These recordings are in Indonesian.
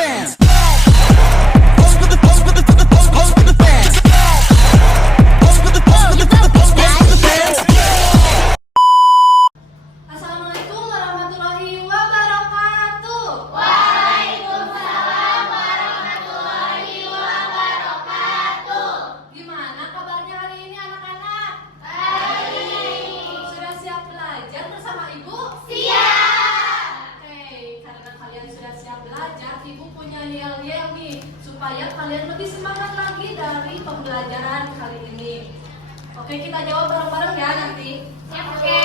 bands. Pose for the pose for the for the pose pose for the fans. Pose for the pose for the for the pose pose for the fans. Assalamualaikum warahmatullahi wabarakatuh. Waalaikumsalam warahmatullahi wabarakatuh. Gimana kabarnya hari ini anak-anak? Baik. Sudah siap belajar bersama Ibu? Siap. Oke, karena kalian sudah siap belajar, Ibu punya yel-yel nih supaya kalian lebih semangat lagi dari pembelajaran kali ini. Oke, kita jawab bareng-bareng ya nanti. Oke.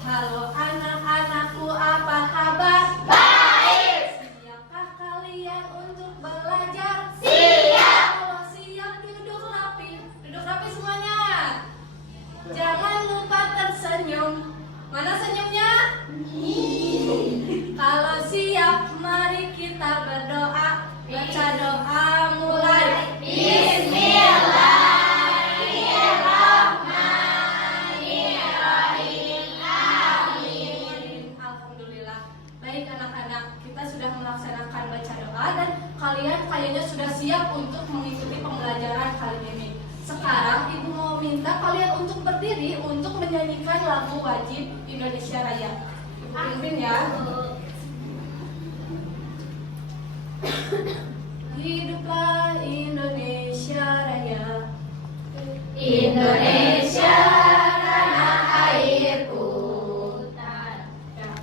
Halo anak-anakku, apa kabar? Baik. Siapkah kalian untuk belajar? Siap. Kalau siap, duduk rapi. Duduk rapi semuanya. Jangan lupa tersenyum. Mana senyumnya? Kalau siap, mari kita berdoa. Baca doa mulai. Bismillahirrahmanirrahim. Amin. Alhamdulillah. Baik anak-anak, kita sudah melaksanakan baca doa dan kalian kayaknya sudah siap untuk mengikuti pembelajaran kali ini. Sekarang Ibu mau minta kalian untuk berdiri untuk menyanyikan lagu wajib Indonesia Raya. Ibu pimpin ya. Hiduplah Indonesia Raya. Indonesia tanah airku. Ya.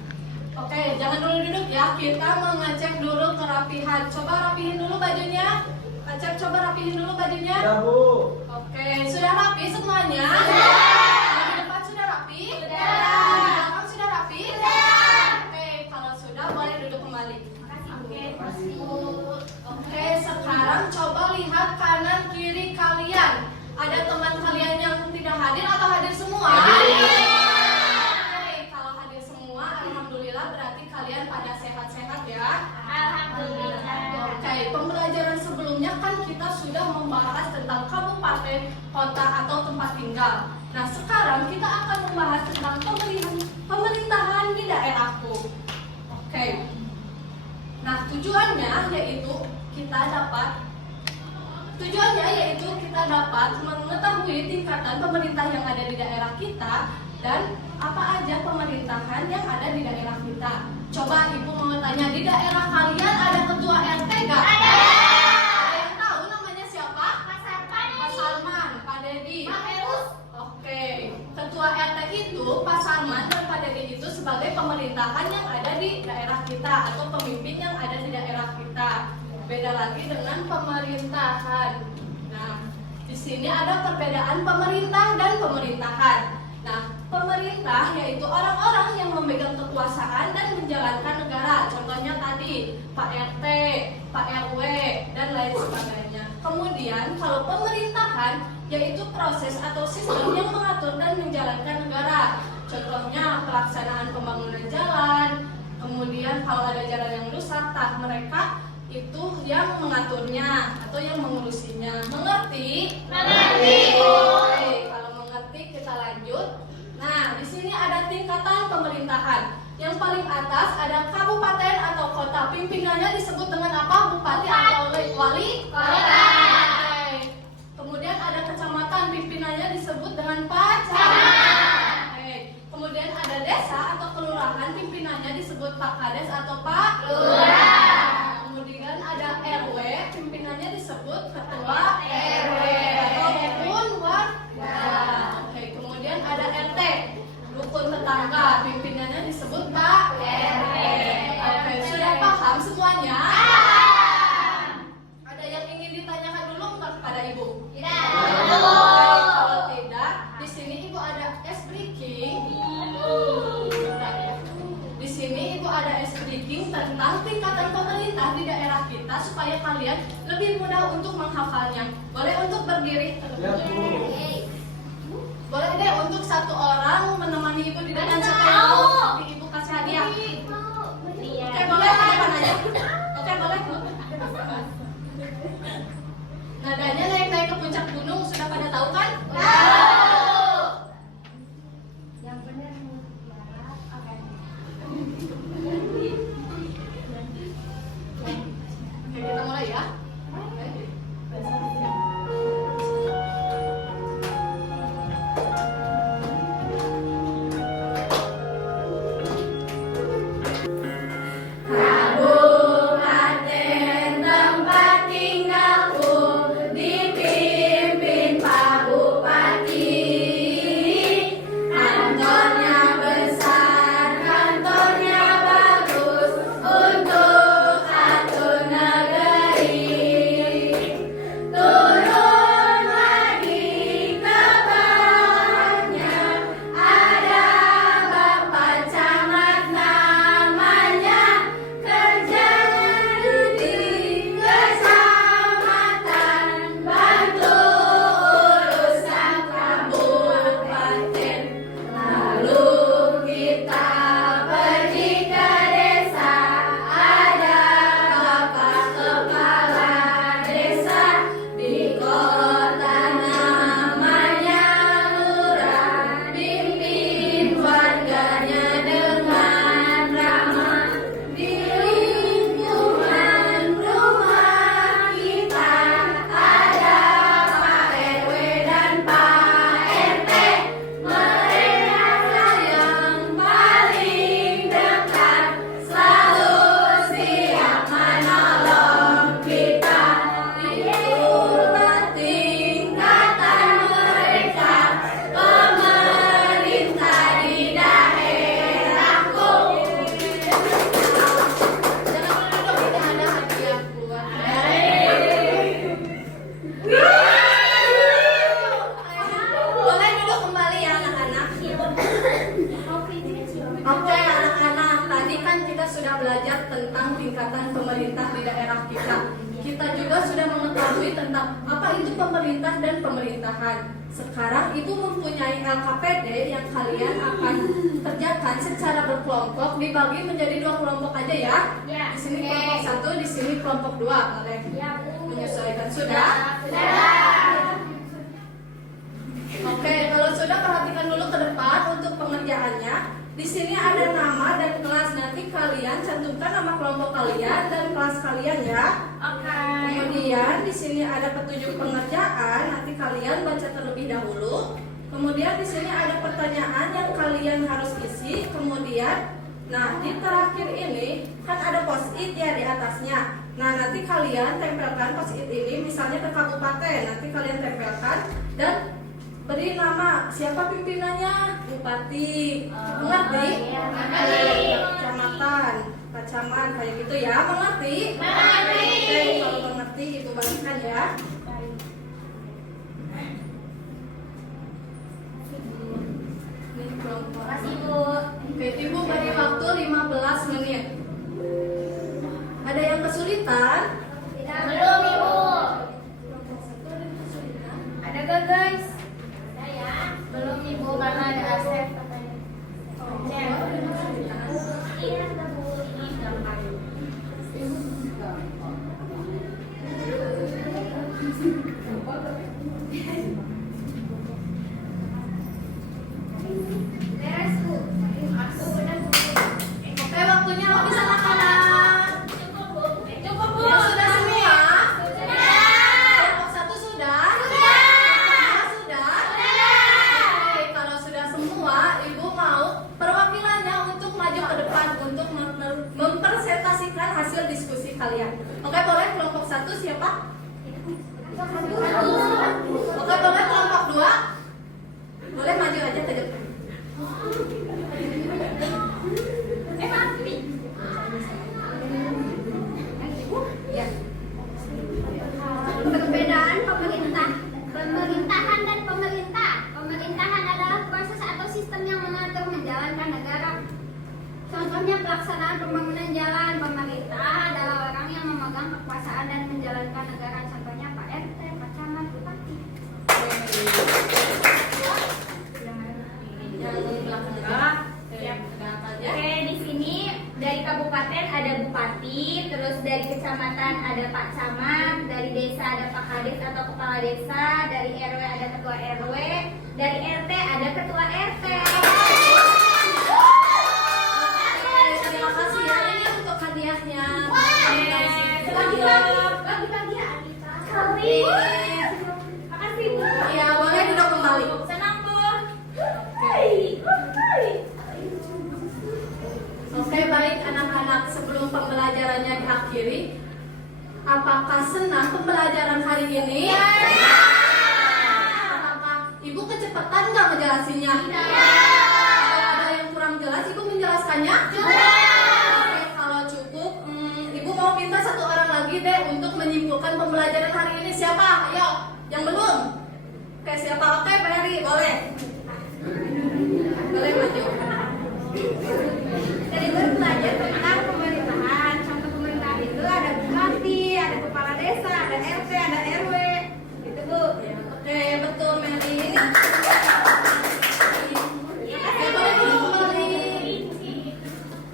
Oke, jangan dulu duduk ya. Kita mengecek dulu kerapihan. Coba rapihin dulu bajunya. Acep, coba rapihin dulu bajunya. Ya, Bu. Oke, sudah rapi semuanya? Sudah. Yang di depan sudah rapi? Sudah. Yang di belakang sudah rapi? Sudah. Oke, kalau sudah boleh duduk kembali. Makasih, Bu. Oke, sekarang coba lihat kanan kiri kalian. Ada teman kalian yang tidak hadir atau hadir semua? Oke, kalau hadir semua, alhamdulillah berarti kalian pada sehat-sehat ya. Alhamdulillah. Oke, pembelajaran sebelumnya kan kita sudah membahas tentang kabupaten, kota atau tempat tinggal. Nah, sekarang kita akan membahas tentang pemerintahan di daerahku. Oke. Nah, tujuannya yaitu kita dapat mengetahui tingkatan pemerintah yang ada di daerah kita dan apa aja pemerintahan yang ada di daerah kita. Coba Ibu mau tanya, di daerah kalian ada ketua RT nggak? Ada. Ada yang tahu namanya siapa? Pak Salman, Pak Dedi. Pak Heru. Oke, ketua RT itu Pak Salman dan Pak Dedi itu sebagai pemerintahan yang ada di daerah kita atau pemimpin yang ada di daerah kita. Beda lagi dengan pemerintahan. Nah, di sini ada perbedaan pemerintah dan pemerintahan. Nah, pemerintah yaitu orang-orang yang memegang kekuasaan dan menjalankan negara. Contohnya tadi Pak RT, Pak RW, dan lain sebagainya. Kemudian kalau pemerintahan yaitu proses atau sistem yang mengatur dan menjalankan negara. Contohnya pelaksanaan pembangunan jalan. Kemudian kalau ada jalan yang rusak, mereka itu yang mengaturnya atau yang mengurusinya. Mengerti? Mengerti. Oke, kalau mengerti kita lanjut. Nah, di sini ada tingkatan pemerintahan. Yang paling atas ada kabupaten atau kota. Pimpinannya disebut dengan apa? Bupati atau wali Kota. Oke. Kemudian ada kecamatan. Pimpinannya disebut dengan Camat. Oke. Kemudian ada desa atau kelurahan. Pimpinannya disebut Pak Kades atau Pak Lurah. Kemudian ada RW, pimpinannya disebut ketua RW. ataupun warga. Oke, kemudian ada RT, rukun tetangga, pimpinannya disebut Pak RW. Oke, sudah paham semuanya? Ada yang ingin ditanyakan dulu nggak kepada Ibu? Tidak. Kalau tidak, di sini Ibu ada S breaking. Bentar ya. Di sini Ibu ada S breaking tentang tingkatan pemerintah di daerah kita supaya kalian lebih mudah untuk menghafalnya. Boleh untuk berdiri? Ya, Bu. Boleh deh untuk satu orang menemani Ibu di depan Ada supaya mau. nanti Ibu kasih hadiah. Iya. Oke, boleh ke depan aja. Oke, boleh. Nadanya naik-naik ke puncak gunung sudah pada tahu kan? Tahu. Yang benar mutiara. Oke. daerah kita. Kita juga sudah mengetahui tentang apa itu pemerintah dan pemerintahan. Sekarang Ibu mempunyai LKPD yang kalian akan kerjakan secara berkelompok, dibagi menjadi 2 kelompok aja ya. Ya. Di sini Oke. kelompok 1, di sini kelompok 2. Boleh Ya, Bu. menyesuaikan sudah? Sudah. Oke, kalau sudah perhatikan dulu ke depan untuk pengerjaannya. Di sini ada nama dan kelas. Nanti kalian cantumkan nama kelompok kalian dan kelas kalian ya. Oke. Kemudian di sini ada petunjuk pengerjaan. Nanti kalian baca terlebih dahulu. Kemudian di sini ada pertanyaan yang kalian harus isi. Kemudian, nah di terakhir ini kan ada post-it ya di atasnya. Nah nanti kalian tempelkan post-it ini misalnya ke kabupaten. Nanti kalian tempelkan dan beri nama siapa pimpinannya, bupati, mengerti? Kecamatan, camat kayak gitu ya, mengerti? Mengerti. Oke, kalau mengerti Ibu bagikan ya. Ini kelompok. Makasih, Bu. Oke, Ibu beri waktu 15 menit. Ada yang kesulitan? Belum, Ibu. Kelompok 1 ada yang kesulitan? Ada gak, guys? Ada ya. Belum, Ibu, karena ada Asep. Oh, ada yang kesulitan. Iya, Bu. Ini gampang. Beres, Bu. Aku udah, Bu. Oke, waktunya habis anak-anak. Cukup, Bu. Cukup, Bu. Yang sudah semua? Sudah. Kelompok 1 sudah? Sudah. Kelompok 2 sudah? Sudah. Oke, kalau sudah semua, Ibu mau perwakilannya untuk maju ke depan untuk mempresentasikan hasil diskusi kalian. Oke, boleh kelompok 1 siapa? Oke, boleh kelompok 2? Boleh maju aja ke depan. Papi. Ya. Perbedaan pemerintahan dan pemerintah. Pemerintahan adalah proses atau sistem yang mengatur menjalankan negara. Contohnya pelaksanaan pembangunan jalan. Pemerintah adalah orang yang memegang kekuasaan dan menjalankan negara. Contohnya Pak RT, Pak Camat, Bupati. Yang belakang aja. Yang belakang aja. Oke, di sini dari kabupaten ada bupati, terus dari kecamatan ada Pak Camat, dari desa ada Pak Kades atau kepala desa, dari RW ada ketua RW, dari RT ada ketua RT. Oke, terima kasih ya. Ini untuk hadiahnya. Bagi-bagi ya, Anita. Kali. Makasih, Bu. Iya, boleh duduk kembali. Senang, Bu. Oke, baik anak-anak, sebelum pembelajarannya diakhiri, apakah senang pembelajaran hari ini? Apakah Ibu kecepatan nggak ngejelasinnya? Kalau ada yang kurang jelas, Ibu menjelaskannya? Oke, kalau cukup, Ibu mau minta 1 orang lagi deh untuk menyimpulkan pembelajaran hari ini. Siapa? Ayo, yang belum? Oke, siapa? Oke, Ferry, boleh. Boleh maju. Jadi belajar tentang pemerintahan. Contoh pemerintahan itu ada bupati, ada kepala desa, ada RT, ada RW. Gitu, Bu. Oke, betul Mary. Oke, boleh duduk kembali.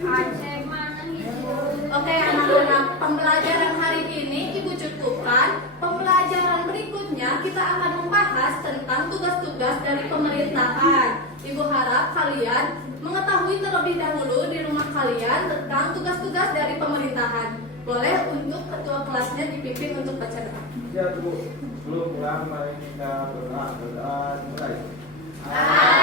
Aceh mana nih, Bu? Oke, anak-anak, pembelajaran hari ini Ibu cukupkan. Pembelajaran berikutnya kita akan membahas tentang tugas-tugas dari pemerintahan. Ibu harap kalian mengetahui terlebih dahulu di rumah kalian tentang tugas-tugas dari pemerintahan. Boleh untuk ketua kelasnya dipimpin untuk baca doa. Ya, Bu. Sebelum pulang, mari kita berdoa. Mulai. Amin.